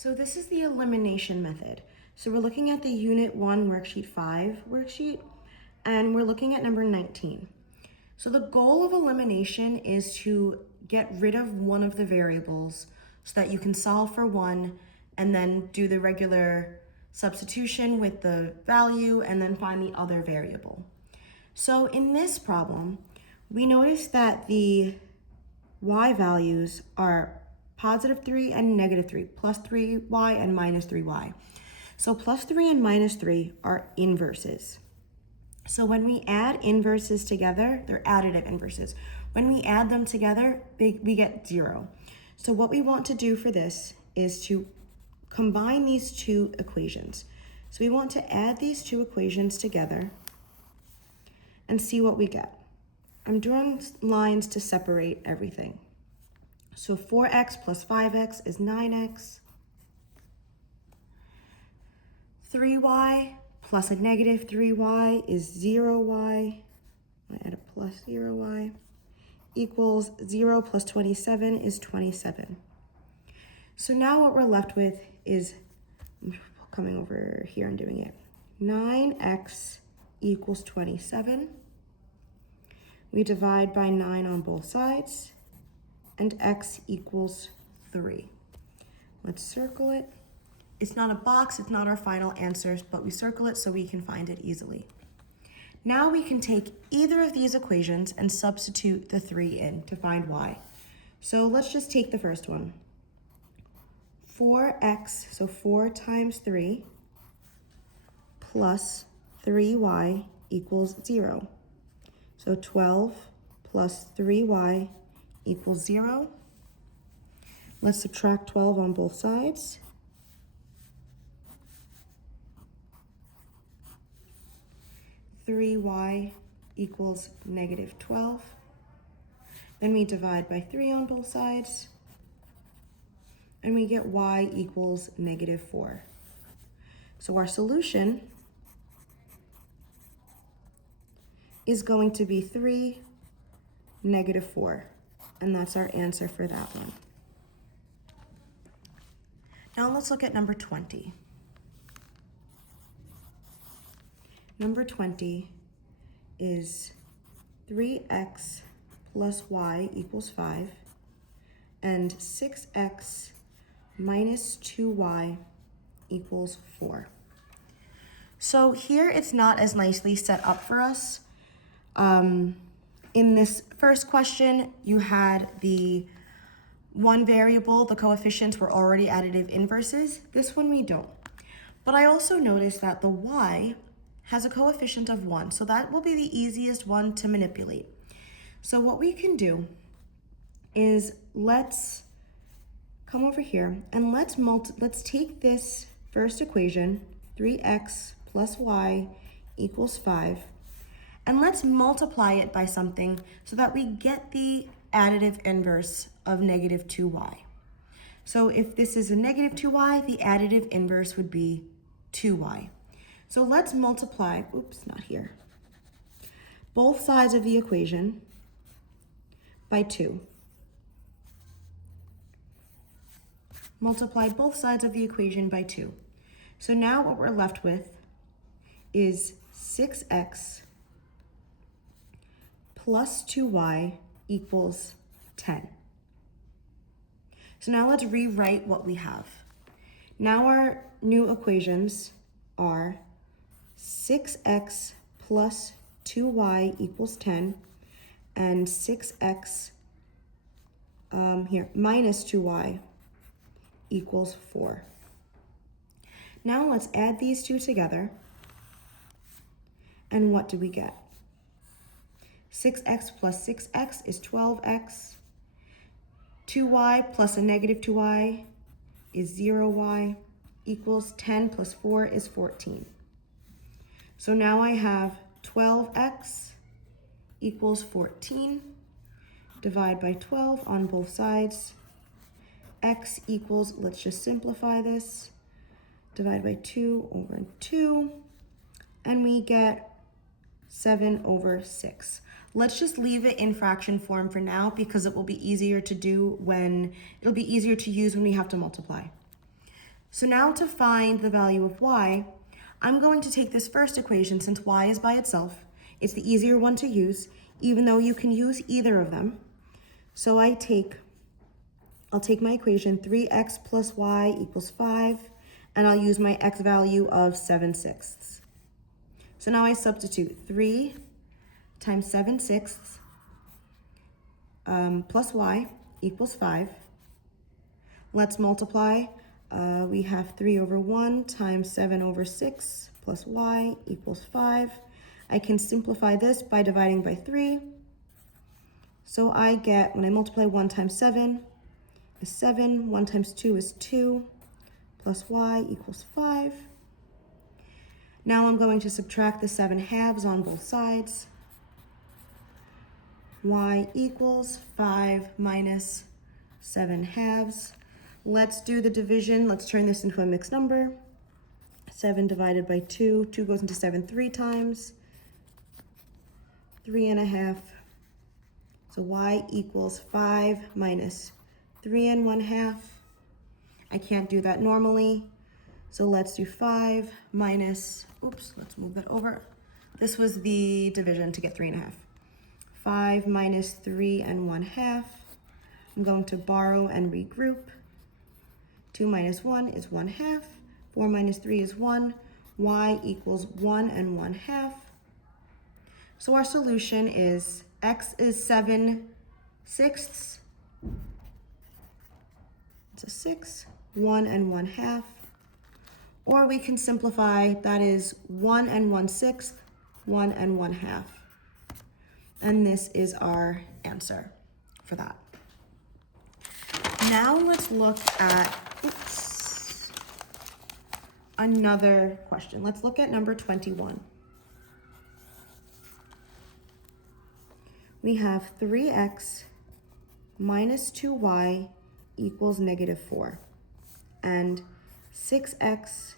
So this is the elimination method. So we're looking at the Unit 1 Worksheet 5 worksheet, and we're looking at number 19. So the goal of elimination is to get rid of one of the variables so that you can solve for one and then do the regular substitution with the value and then find the other variable. So in this problem, we notice that the y values are positive 3 and negative 3, plus 3y and minus 3y. So plus 3 and minus 3 are inverses. So when we add inverses together, they're additive inverses. When we add them together, we get 0. So what we want to do for this is to combine these two equations. So we want to add these two equations together and see what we get. I'm drawing lines to separate everything. So 4x plus 5x is 9x. 3y plus a negative 3y is 0y. I add a plus 0y. Equals 0 plus 27 is 27. So now what we're left with is, I'm coming over here and doing it. 9x equals 27. We divide by 9 on both sides, and x equals 3. Let's circle it. It's not a box, it's not our final answers, but we circle it so we can find it easily. Now we can take either of these equations and substitute the 3 in to find y. So let's just take the first one. 4x, so 4 times 3, plus 3y equals 0. So 12 plus 3y equals 0. Let's subtract 12 on both sides. (3y) equals negative 12. Then we divide by 3 on both sides, and we get y equals negative 4. So our solution is going to be 3, negative 4. And that's our answer for that one. Now let's look at number 20. Number 20 is 3x plus y equals 5, and 6x minus 2y equals 4. So here it's not as nicely set up for us. In this first question, you had the one variable, the coefficients were already additive inverses. This one we don't. But I also noticed that the y has a coefficient of 1, so that will be the easiest one to manipulate. So what we can do is let's come over here and let's take this first equation, 3x plus y equals 5, and let's multiply it by something so that we get the additive inverse of negative 2y. So if this is a negative 2y, the additive inverse would be 2y. So let's multiply, oops, not here, both sides of the equation by 2. Multiply both sides of the equation by 2. So now what we're left with is 6x plus 2y equals 10. So now let's rewrite what we have. Now our new equations are 6x plus 2y equals 10, and 6x minus 2y equals 4. Now let's add these two together, and what do we get? 6x plus 6x is 12x. 2y plus a negative 2y is 0y, equals 10 plus 4 is 14. So now I have 12x equals 14. Divide by 12 on both sides. X equals, let's just simplify this. Divide by 2 over 2. And we get 7 over 6. Let's just leave it in fraction form for now because it will be easier to do it'll be easier to use when we have to multiply. So now to find the value of y, I'm going to take this first equation since y is by itself. It's the easier one to use, even though you can use either of them. So I'll take my equation 3x plus y equals 5, and I'll use my x value of 7/6. So now I substitute 3 times 7/6 plus y equals 5. Let's multiply. We have 3 over 1 times 7/6 plus y equals 5. I can simplify this by dividing by 3. So I get, when I multiply 1 times 7, is 7. 1 times 2 is 2, plus y equals 5. Now I'm going to subtract the 7/2 on both sides. Y equals 5 minus 7/2. Let's do the division. Let's turn this into a mixed number. 7 divided by 2. 2 goes into 7 3 times. 3.5. So y equals 5 minus 3 1/2. I can't do that normally. So let's do 5 minus, let's move that over. This was the division to get 3.5. 5 minus 3 1/2. I'm going to borrow and regroup. 2 minus 1 is 1/2. 4 minus 3 is 1. Y equals 1 1/2. So our solution is x is 7/6. It's a 6, 1 1/2. Or we can simplify, that is 1 1/6, 1 1/2. And this is our answer for that. Now let's look at, another question. Let's look at number 21. We have 3x minus 2y equals -4, and 6x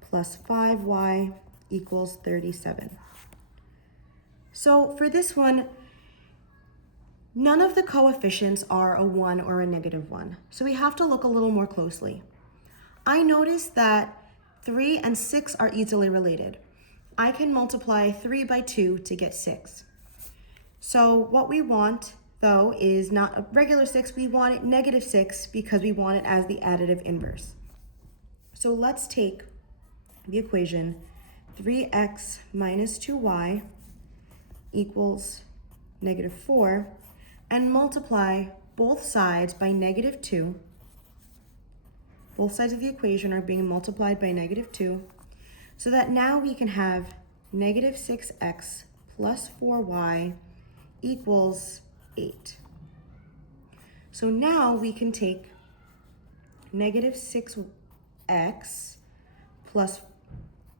plus 5y equals 37. So for this one, none of the coefficients are a 1 or a -1. So we have to look a little more closely. I noticed that 3 and 6 are easily related. I can multiply 3 by 2 to get 6. So what we want, though, is not a regular 6. We want it -6 because we want it as the additive inverse. So let's take the equation 3x minus 2y equals -4 and multiply both sides by -2. Both sides of the equation are being multiplied by -2, so that now we can have -6x plus 4y equals 8. So now we can take -6x plus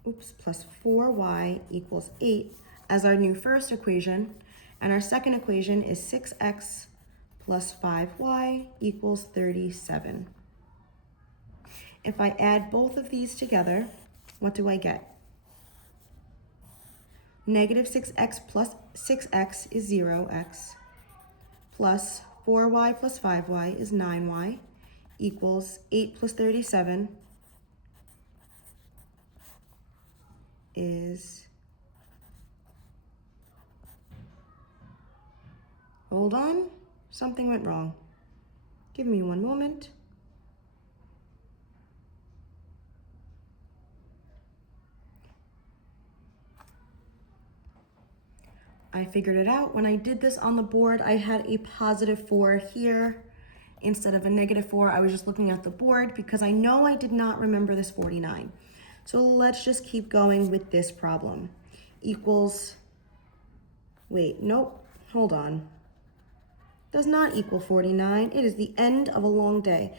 4y equals 8 as our new first equation, and our second equation is 6x plus 5y equals 37. If I add both of these together, what do I get? -6x plus 6x is 0x, plus 4y plus 5y is 9y, equals 8 plus 37 is, hold on, something went wrong. Give me one moment. I figured it out. When I did this on the board, I had a +4 here instead of a -4. I was just looking at the board because I know I did not remember this 49. So let's just keep going with this problem. Equals, wait, nope, hold on. Does not equal 49. It is the end of a long day.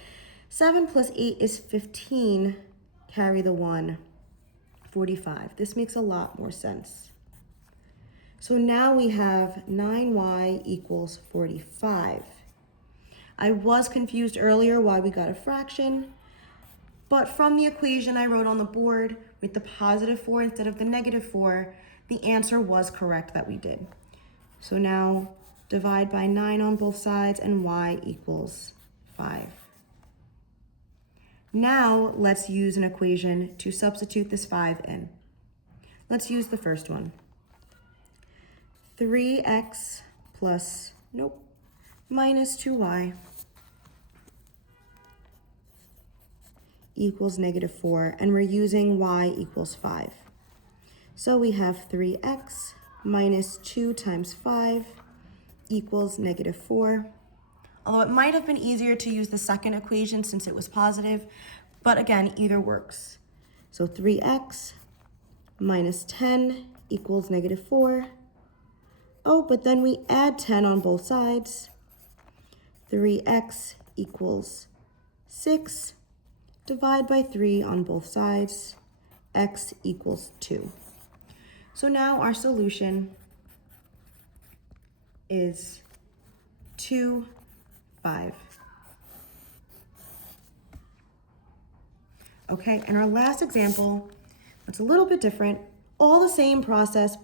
7 plus 8 is 15. Carry the 1, 45. This makes a lot more sense. So now we have 9y equals 45. I was confused earlier why we got a fraction, but from the equation I wrote on the board with the +4 instead of the -4, the answer was correct that we did. So now divide by 9 on both sides and y equals 5. Now let's use an equation to substitute this 5 in. Let's use the first one. 3x plus, minus 2y equals -4, and we're using y equals 5. So we have 3x minus 2 times 5 equals -4. Although it might have been easier to use the second equation since it was positive, but again, either works. So 3x minus 10 equals -4. Oh, but then we add 10 on both sides. 3x equals 6. Divide by 3 on both sides. X equals 2. So now our solution is 2, 5. Okay, and our last example, it's a little bit different. All the same process,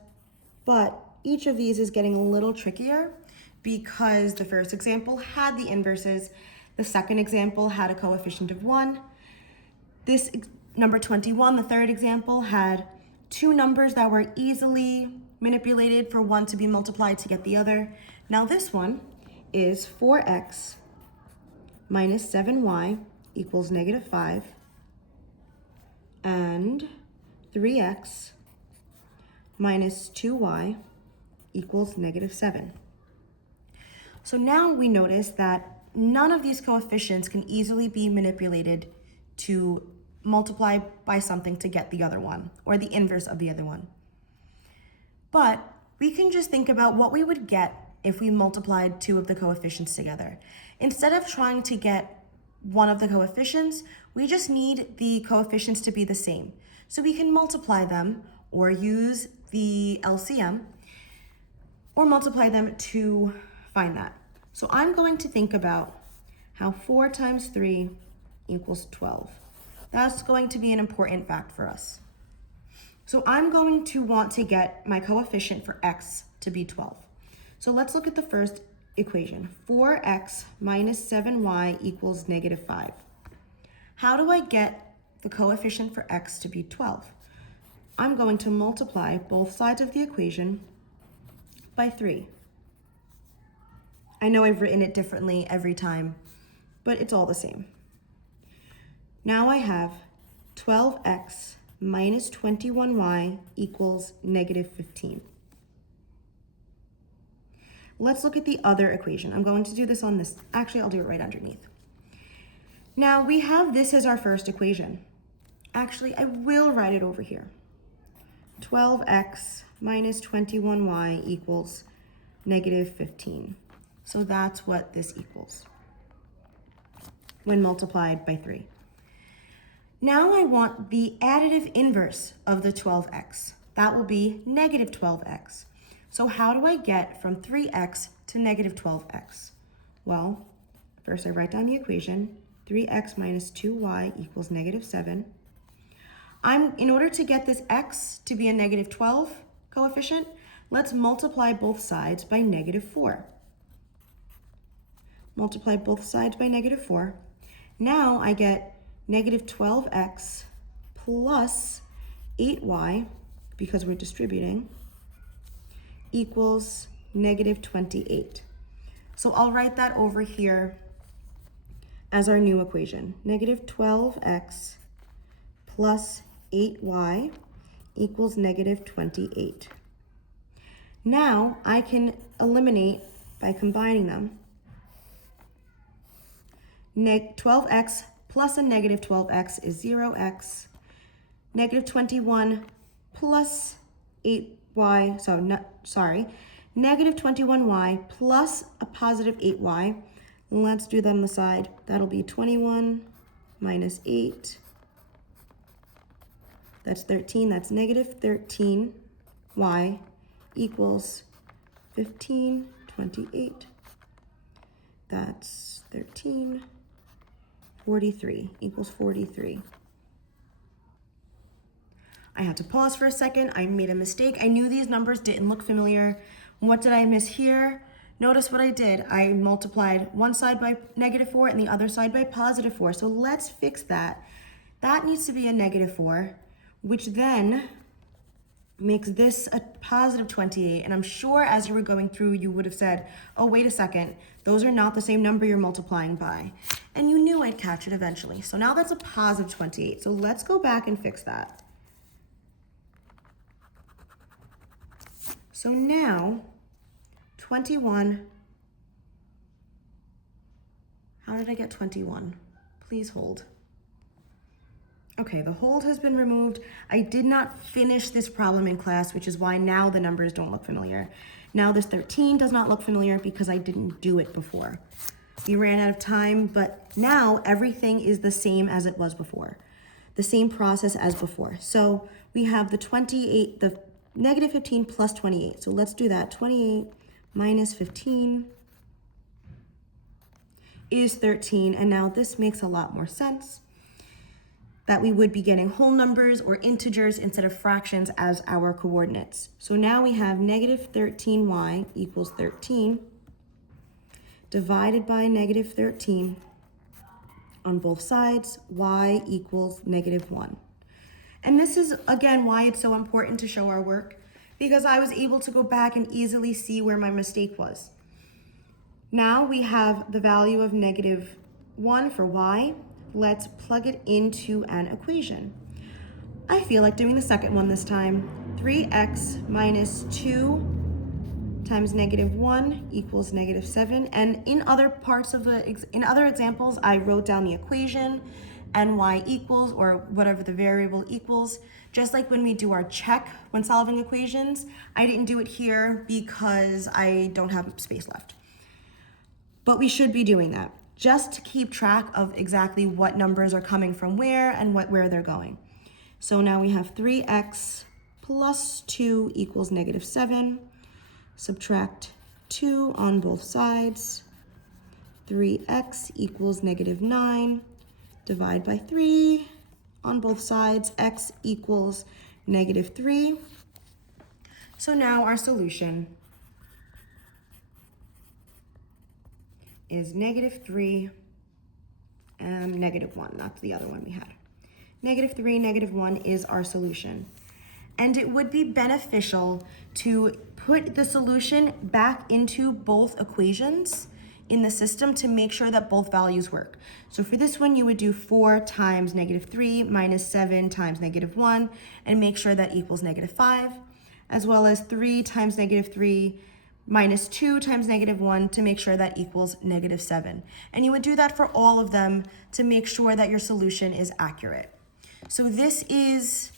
but each of these is getting a little trickier because the first example had the inverses. The second example had a coefficient of 1. This number 21, the third example, had two numbers that were easily manipulated for one to be multiplied to get the other. Now this one is 4x minus 7y equals -5, and 3x minus 2y equals -7. So now we notice that none of these coefficients can easily be manipulated to multiply by something to get the other one, or the inverse of the other one. But we can just think about what we would get if we multiplied two of the coefficients together. Instead of trying to get one of the coefficients, we just need the coefficients to be the same. So we can multiply them or use the LCM or multiply them to find that. So I'm going to think about how 4 times 3 equals 12. That's going to be an important fact for us. So I'm going to want to get my coefficient for x to be 12. So let's look at the first equation. 4x minus 7y equals -5. How do I get the coefficient for x to be 12? I'm going to multiply both sides of the equation by 3. I know I've written it differently every time, but it's all the same. Now I have 12x minus 21y equals -15. Let's look at the other equation. I'm going to do this on this. Actually, I'll do it right underneath. Now we have this as our first equation. Actually, I will write it over here. 12x minus 21y equals -15. So that's what this equals when multiplied by 3. Now I want the additive inverse of the 12x. That will be -12x. So how do I get from 3x to -12x? Well, first I write down the equation. 3x minus 2y equals -7. In order to get this x to be a -12 coefficient, let's multiply both sides by -4. Multiply both sides by -4. Now I get -12x plus 8y, because we're distributing, equals -28. So I'll write that over here as our new equation. -12x plus 8y equals -28. Now I can eliminate by combining them. 12x plus a -12x is 0x. -21 plus 8y, -21y plus a positive 8y. Let's do that on the side. That'll be 21 minus 8. That's 13. That's -13y equals 1528. That's 13. 43 equals 43. I had to pause for a second. I made a mistake. I knew these numbers didn't look familiar. What did I miss here? Notice what I did. I multiplied one side by -4 and the other side by +4. So let's fix that. That needs to be a -4, which then makes this a +28. And I'm sure as you were going through, you would have said, oh, wait a second, those are not the same number you're multiplying by. And you knew I'd catch it eventually. So now that's a +28. So let's go back and fix that. So now, 21, how did I get 21? Please hold. Okay, the hold has been removed. I did not finish this problem in class, which is why now the numbers don't look familiar. Now this 13 does not look familiar because I didn't do it before. We ran out of time, but now everything is the same as it was before. The same process as before. So we have the 28, the -15 plus 28. So let's do that. 28 minus 15 is 13. And now this makes a lot more sense, that we would be getting whole numbers or integers instead of fractions as our coordinates. So now we have -13y equals 13 divided by -13 on both sides, y equals -1. And this is, again, why it's so important to show our work, because I was able to go back and easily see where my mistake was. Now we have the value of -1 for y. Let's plug it into an equation. I feel like doing the second one this time. 3x minus 2 times -1 equals -7. And in other parts of in other examples, I wrote down the equation and y equals, or whatever the variable equals. Just like when we do our check when solving equations, I didn't do it here because I don't have space left. But we should be doing that, just to keep track of exactly what numbers are coming from where and where they're going. So now we have 3x plus 2 equals -7. Subtract 2 on both sides. 3x equals -9. Divide by 3 on both sides. X equals -3. So now our solution is -3 and -1. That's the other one we had. -3, -1 is our solution. And it would be beneficial to put the solution back into both equations in the system to make sure that both values work. So for this one, you would do 4 times -3 minus 7 times -1 and make sure that equals -5, as well as 3 times -3 minus 2 times -1 to make sure that equals -7. And you would do that for all of them to make sure that your solution is accurate. So this is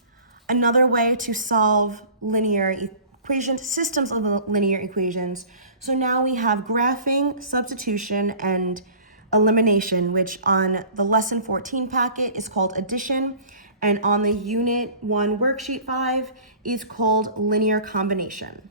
another way to solve linear equations, systems of linear equations. So now we have graphing, substitution, and elimination, which on the lesson 14 packet is called addition, and on the unit 1 worksheet 5 is called linear combination.